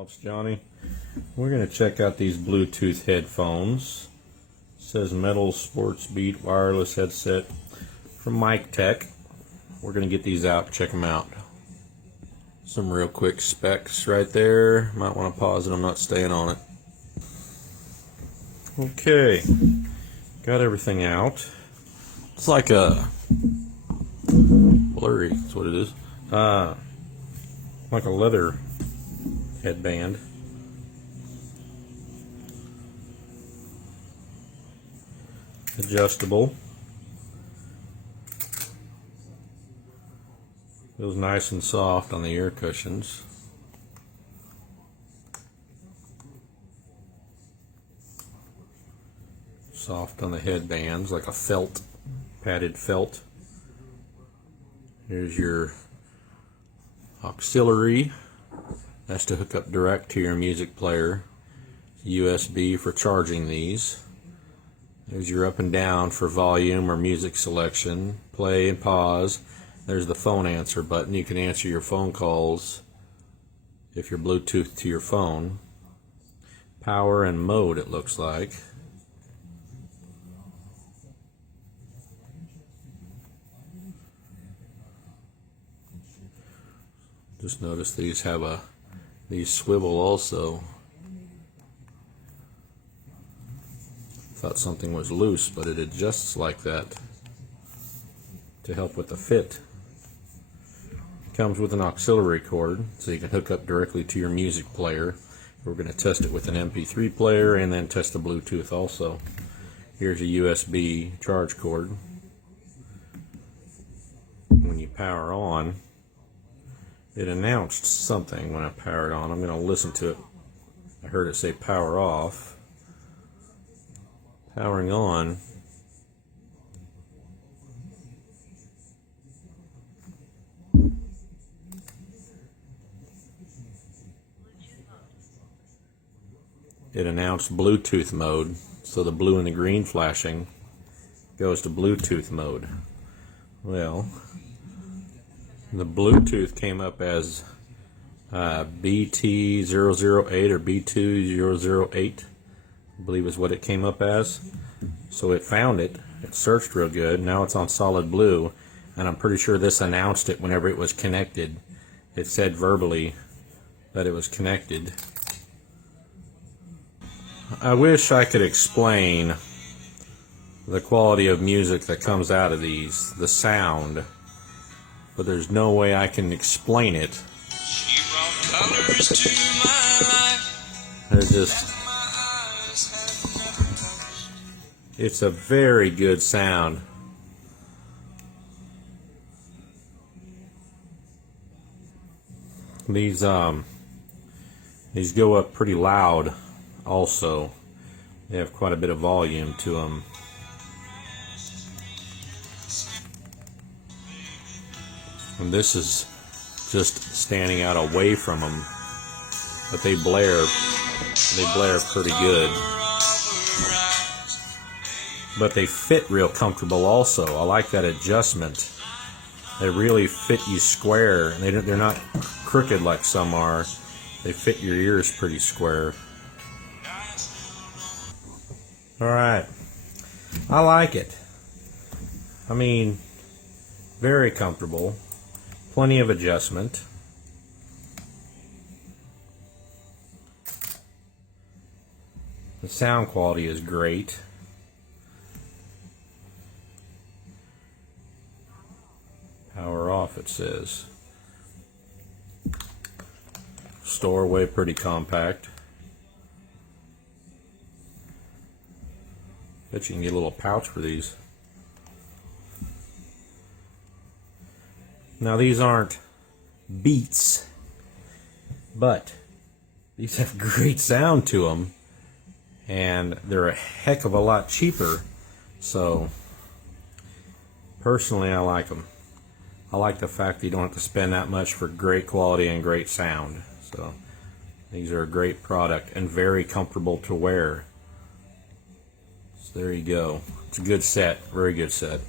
Well, it's Johnny. We're going to check out these Bluetooth headphones. It says Metal Sports Beat wireless headset from Mic Tech. We're going to get these out, check them out. Some real quick specs right there. Might want to pause it, I'm not staying on it. Okay, got everything out. It's like a blurry, that's what it is. Like a leather headband. Adjustable. Feels nice and soft on the ear cushions. Soft on the headbands, like a felt, padded felt. Here's your auxiliary. That's to hook up direct to your music player. USB for charging these. There's your up and down for volume or music selection. Play and pause. There's the phone answer button. You can answer your phone calls if you're Bluetooth to your phone. Power and mode, it looks like. Just notice these have these swivel also. Thought something was loose, but it adjusts like that to help with the fit. Comes with an auxiliary cord, so you can hook up directly to your music player. We're going to test it with an MP3 player and then test the Bluetooth also. Here's a USB charge cord. When you power on, it announced something when I powered on. I'm going to listen to it. I heard it say power off. Powering on. It announced Bluetooth mode, so the blue and the green flashing goes to Bluetooth mode. Well, the Bluetooth came up as BT008 or B2008, I believe is what it came up as. So it found it. It searched real good. Now it's on solid blue, and I'm pretty sure this announced it whenever it was connected. It said verbally that it was connected. I wish I could explain the quality of music that comes out of these, the sound, but there's no way I can explain it. She brought colors to my life. They're just, it's a very good sound. These go up pretty loud also. They have quite a bit of volume to them. And this is just standing out away from them, but they blare pretty good. But they fit real comfortable also. I like that adjustment. They really fit you square, and they're not crooked like some are. They fit your ears pretty square. Alright, I like it. I mean, very comfortable. Plenty of adjustment. The sound quality is great. Power off, it says. Store away pretty compact. Bet you can get a little pouch for these. Now these aren't Beats, but these have great sound to them, and they're a heck of a lot cheaper. So personally, I like them. I like the fact that you don't have to spend that much for great quality and great sound. So these are a great product and very comfortable to wear. So there you go. It's a good set, very good set.